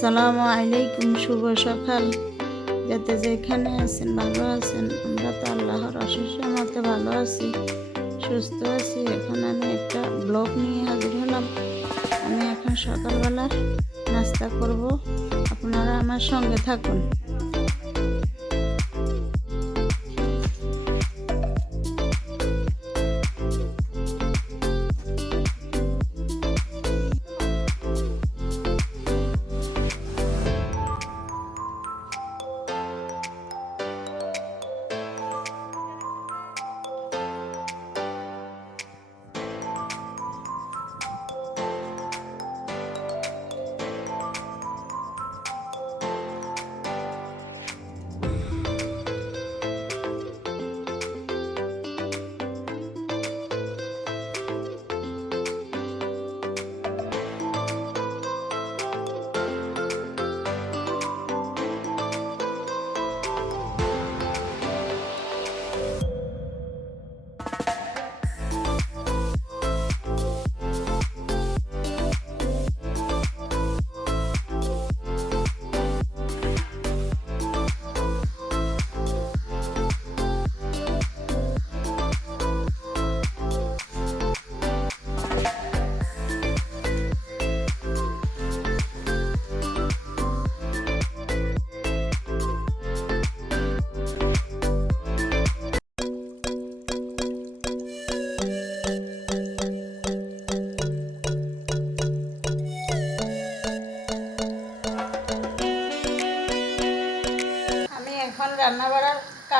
আসসালামু আলাইকুম, শুভ সকাল। যাতে যেখানে আছেন ভালো আছেন, আমরা তো আল্লাহর অশেষ মতে ভালো আছি, সুস্থ আছি। এখন আমি একটা ব্লগ নিয়ে হাজির হলাম। আমি এখন সকালবেলা নাস্তা করব। আপনারা আমার সঙ্গে থাকুন।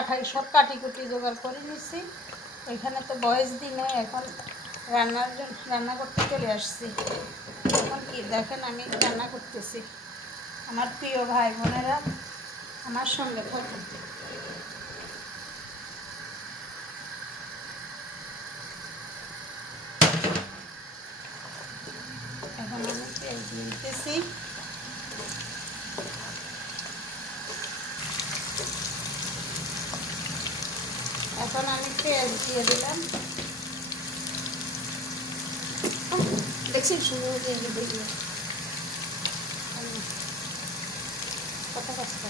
কাঠাই সব কাটি কুটি জোগাড় করে নিচ্ছি এখানে তো বয়স দিনে এখন রান্নার জন্য রান্না করতে চলে আসছি। এখন কি দেখেন আমি রান্না করতেছি। আমার প্রিয় ভাই বোনেরা, আমার সঙ্গে থাকুন। এখন আমি তেল দিতেছি এখন আমি পেঁয়াজ দিয়ে দিলাম দেখছি সুন্দর দিয়ে দিয়ে কত কষ্ট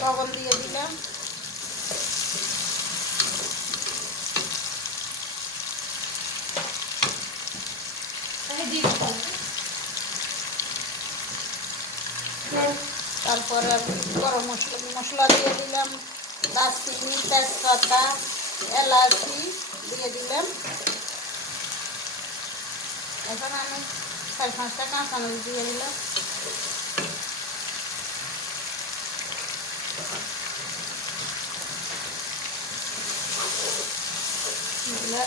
লবণ দিয়ে দিলাম তারপরে গরম মশলা মশলা দিয়ে দিলাম, দারচিনি, তেজপাতা, এলাচি দিয়ে দিলাম। এখন আমি চার পাঁচটা কাঁচামরিচ দিয়ে দিলাম। এগুলো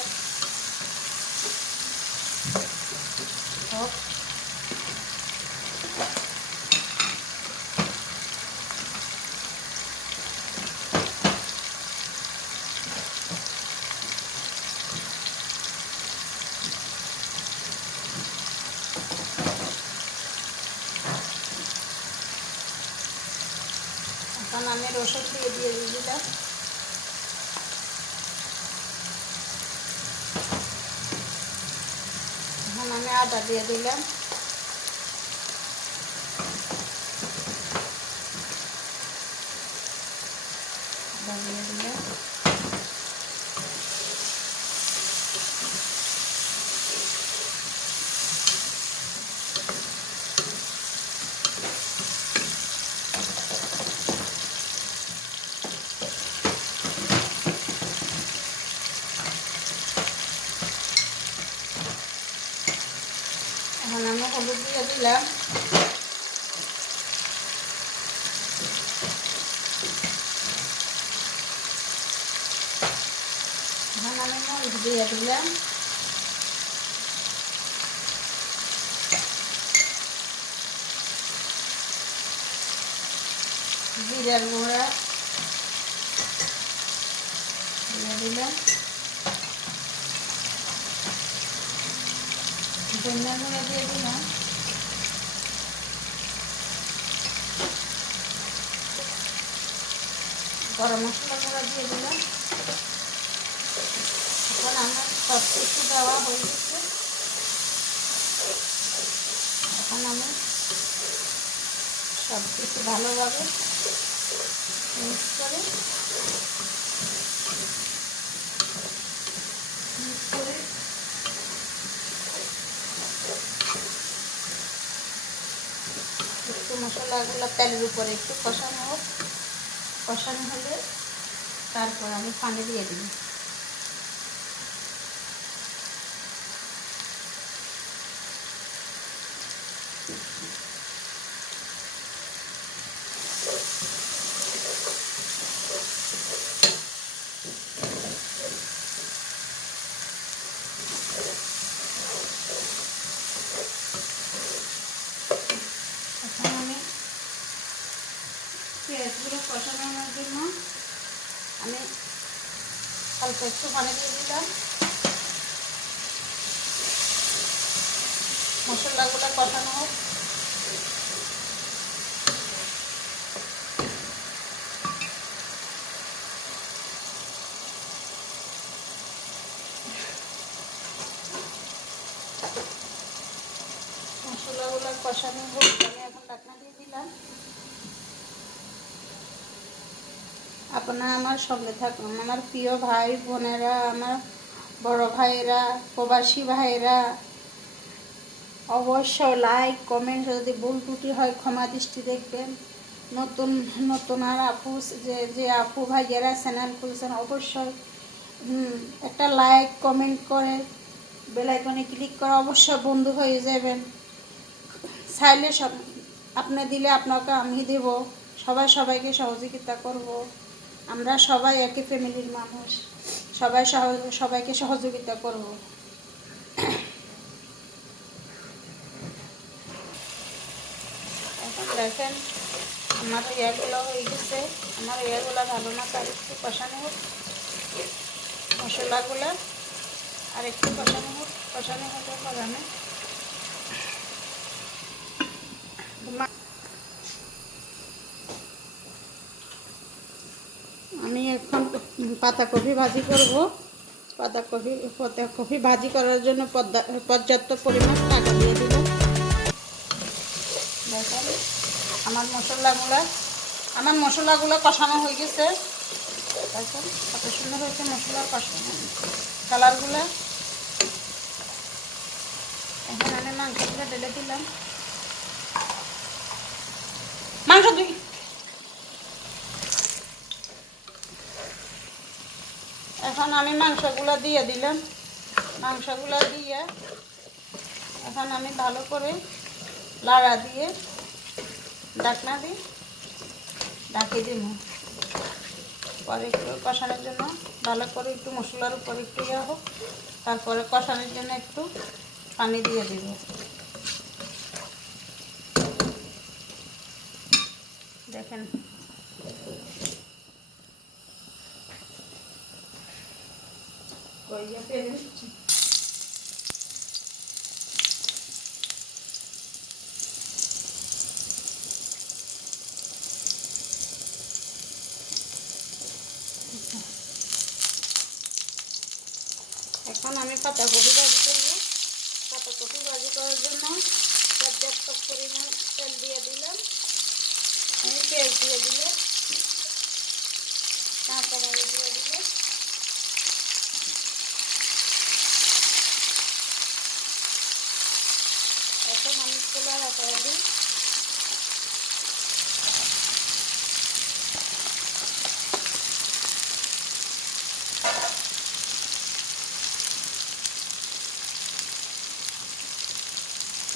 সব এখন আমি রসুন দিয়ে দিয়ে দিলাম এখন আমি আদা দিয়ে দিলাম আদা দিয়ে দিলাম এখন আমি হলুদ দিয়ে দিলাম এখন আমি মরিচ দিয়ে দিলাম জিরার গুঁড়া। দিয়ে দিলাম। ধনিয়া গুঁড়া দিয়ে দিলাম। গরম মশলা গুঁড়া দিয়ে দিলাম। এখন আমার সব কিছু দেওয়া হয়ে গেছে। এখন আমি সব কিছু ভালোভাবে মিক্স করে মিক্স করে মশলাগুলো তেলের উপরে একটু কষানো হোক। কষানো হলে তারপর আমি পানি দিয়ে দিই এখন আমি পেঁয়াজগুলো কষানোর জন্য আমি অল্প একটু পানি দিয়ে দিলাম। মশলাগুলো কষানো হোক। মশলাগুলো কষানো হোক, আমি এখন ঢাকনা দিয়ে দিলাম। আপনারা আমার সঙ্গে থাকুন। আমার প্রিয় ভাই, বোনেরা, আমার বড় ভাইয়েরা, প্রবাসী ভাইয়েরা, অবশ্যই লাইক কমেন্ট যদি ভুল ত্রুটি হয় ক্ষমা দৃষ্টি দেখবেন। নতুন নতুন আর আপু, যে যে আপু ভাই ভাইয়েরা চ্যানেল খুলছেন, অবশ্যই একটা লাইক কমেন্ট করে বেলাইকনে ক্লিক করে অবশ্যই বন্ধু হয়ে যাবেন। চাইলে সব, আপনি দিলে আপনাকে আমি দেব। সবাই সবাইকে সহযোগিতা করব। আমরা সবাই একই ফ্যামিলির মানুষ। সবাই সবাইকে সহযোগিতা করব। এখন দেখেন, আমার ইয়েগুলো হয়ে গেছে। আমার ইয়েগুলো ভালো না, তার একটু কষানো হোক। মশলাগুলো আর একটু কষানো হোক। কষানো হতে পর আমি এখন পাতাকপি ভাজি করব। পাতাকপি পাতাকপি ভাজি করার জন্য পর্যাপ্ত পরিমাণ টাকা দিয়ে দিব। আমার মশলাগুলো আমার মশলাগুলো কষানো হয়ে গেছে। কত সুন্দর হয়েছে মশলা কষানো। কালারগুলো। এখন আমি মাংসগুলো ঢেলে দিলাম। মাংস দুই এখন আমি মাংসগুলো দিয়ে দিলাম। মাংসগুলো দিয়ে এখন আমি ভালো করে লাড়া দিয়ে ডাকনা দিই ডাকিয়ে দিব। পরে একটু কষানোর জন্য ভালো করে একটু মশলার উপর একটু ইয়ে হোক, তারপরে কষানোর জন্য একটু পানি দিয়ে দিব। দেখেন কইয়া পেরে দিচ্ছি। এখন আমি পাতাকপি ভাজি করব। পাতাকপি ভাজি করার জন্য পর্যাপ্ত পরিমাণ তেল দিয়ে দিলাম। আমি পেঁয়াজ দিয়ে দিলাম কাঁচা মরিচ দিয়ে দিলাম এখন আমি খোলা রাখা দিই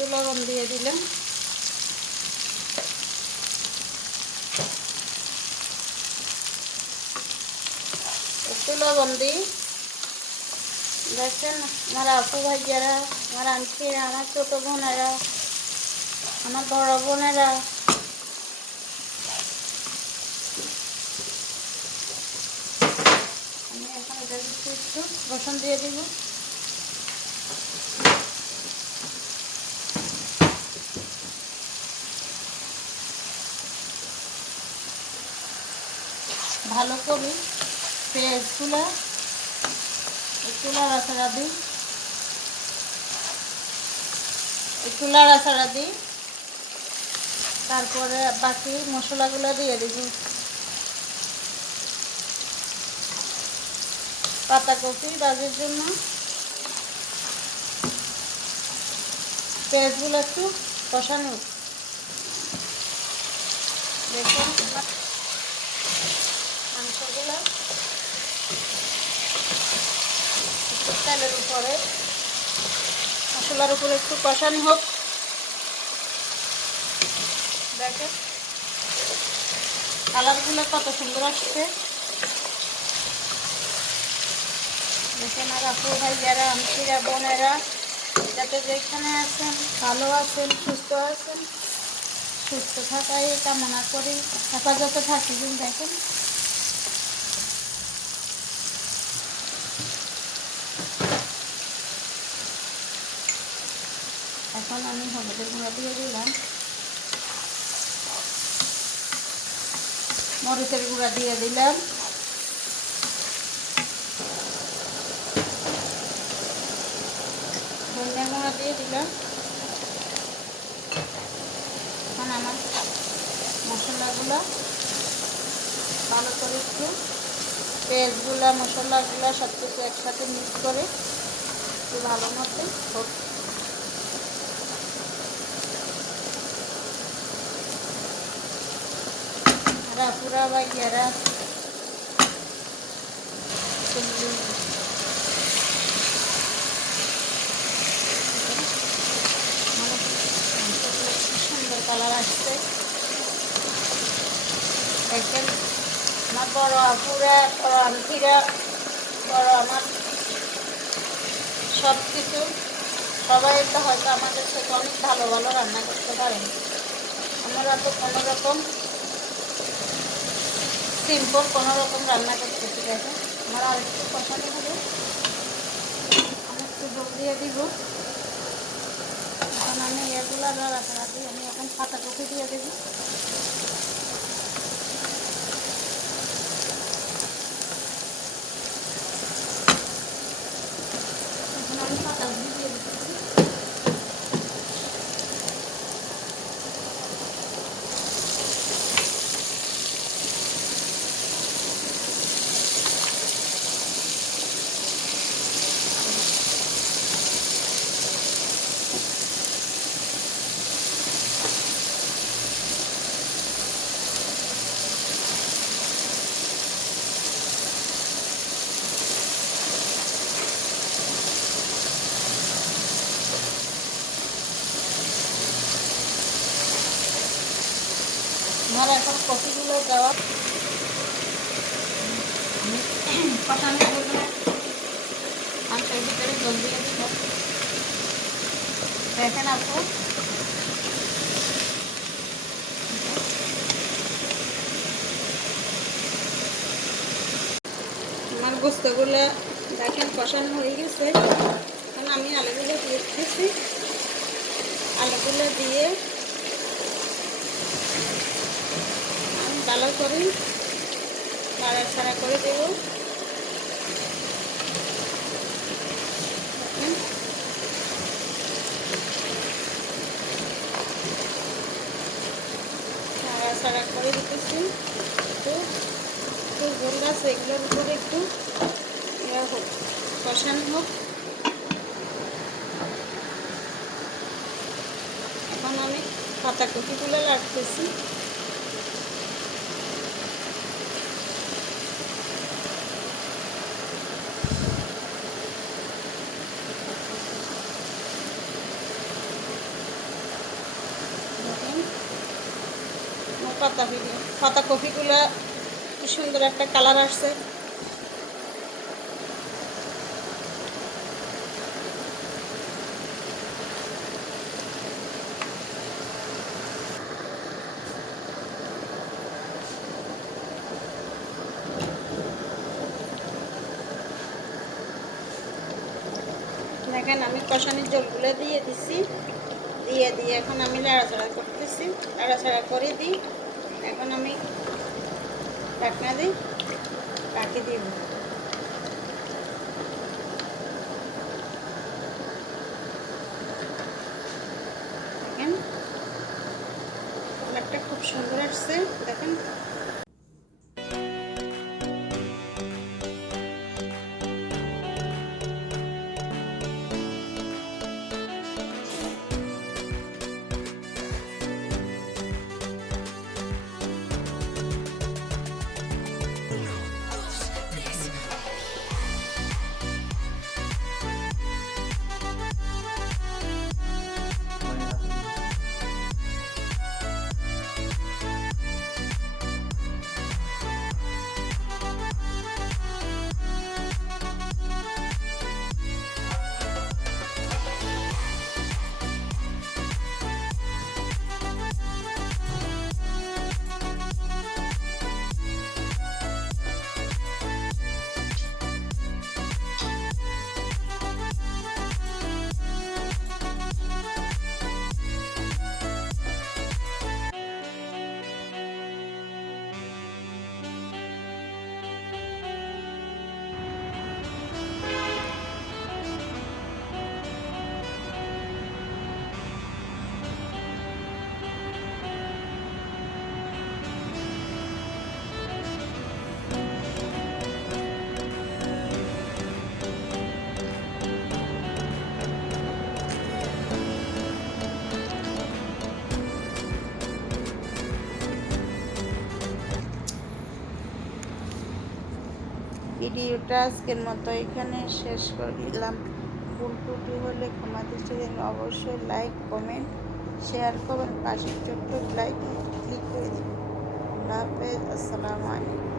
একটু লবণ দিয়ে দিলাম। একটু লবণ দিই দেখছেন আমার আপু ভাইয়ারা, আমার আন্টিরা আমার ছোটো বোনেরা, আমার বড় বোনেরা। আমি এখন এটা একটু রসুন দিয়ে দিব। ভালো করে। পেঁয়াজগুলো একটু লাড়াচাড়া দিই। একটু লাড়াচাড়া দিই। তারপরে বাকি মশলাগুলো দিয়ে দিব। পাতাকপি ভাজির জন্য। পেঁয়াজগুলো একটু কষানো। দেখুন। মাংসগুলো। তেলের উপরে। মশলার উপরে একটু কষানো হোক। দেখেন। কালারগুলো কত সুন্দর আসছে। দেখেন আর আপু, ভাইয়ারা, আন্টিরা, বোনেরা, যাতে যেখানে আছেন, ভালো আছেন, সুস্থ আছেন, সুস্থ থাকাই কামনা করি। হেফাজতে থাকি, দেখেন। এখন আমি হলুদের গুঁড়া দিয়ে দিলাম। মরিচের গুঁড়া দিয়ে দিলাম। ধনিয়া গুঁড়া দিয়ে দিলাম। এখন আমার মশলাগুলো ভালো করে একটু পেঁয়াজগুলো মশলাগুলো সব কিছু একসাথে মিক্স করে একটু ভালো মতো দেখেন, আমার বড় আপুরা, বড় আন্টিরা, বড় আমার সব কিছু সবাই তো হয়তো আমাদের থেকে অনেক ভালো ভালো রান্না করতে পারেন। আমরা তো কোনো রকম সিম্পল কোনো রকম রান্না করতেছি দেখেন আমার আর একটু কষানো হবে আমি একটু জল দিয়ে দিব। এখন আমি এগুলো রাখারাখি আমি এখন পাতা কপি দিয়ে দেবো। এখন আমি পাতা দিয়ে দিচ্ছি আমার এখন কফিগুলো দেওয়া কষানো করব মাংসের ভিতরে জল দিয়ে দেখেন আপু। আমার গোস্তগুলো দেখেন কষানো হয়ে গেছে। এখন আমি আলুগুলো দিয়ে দিচ্ছি। আলুগুলো দিয়ে আমি ভালো করে নাড়াচাড়া করে দেব দেখেন। নাড়াচাড়া করে দিতেছি। একটু একটু গোল গাছ এগুলোর উপরে একটু ইয়ে হোক, কষানো হোক। এখন আমি পাতাকপিগুলো লাগতেছি দেখেন আমার পাতা পাতা কপিগুলো কি সুন্দর একটা কালার আসছে। सुगरेट से देखें ভিডিওটা আজকের মতো এখানে শেষ করে দিলাম ভুল ত্রুটি হলে ক্ষমা দৃষ্টি দিন অবশ্যই লাইক কমেন্ট শেয়ার করবেন। পাশের ছোট্ট লাইক ক্লিক করে দিন আল্লাহ হাফেজ, আসসালামু আলাইকুম।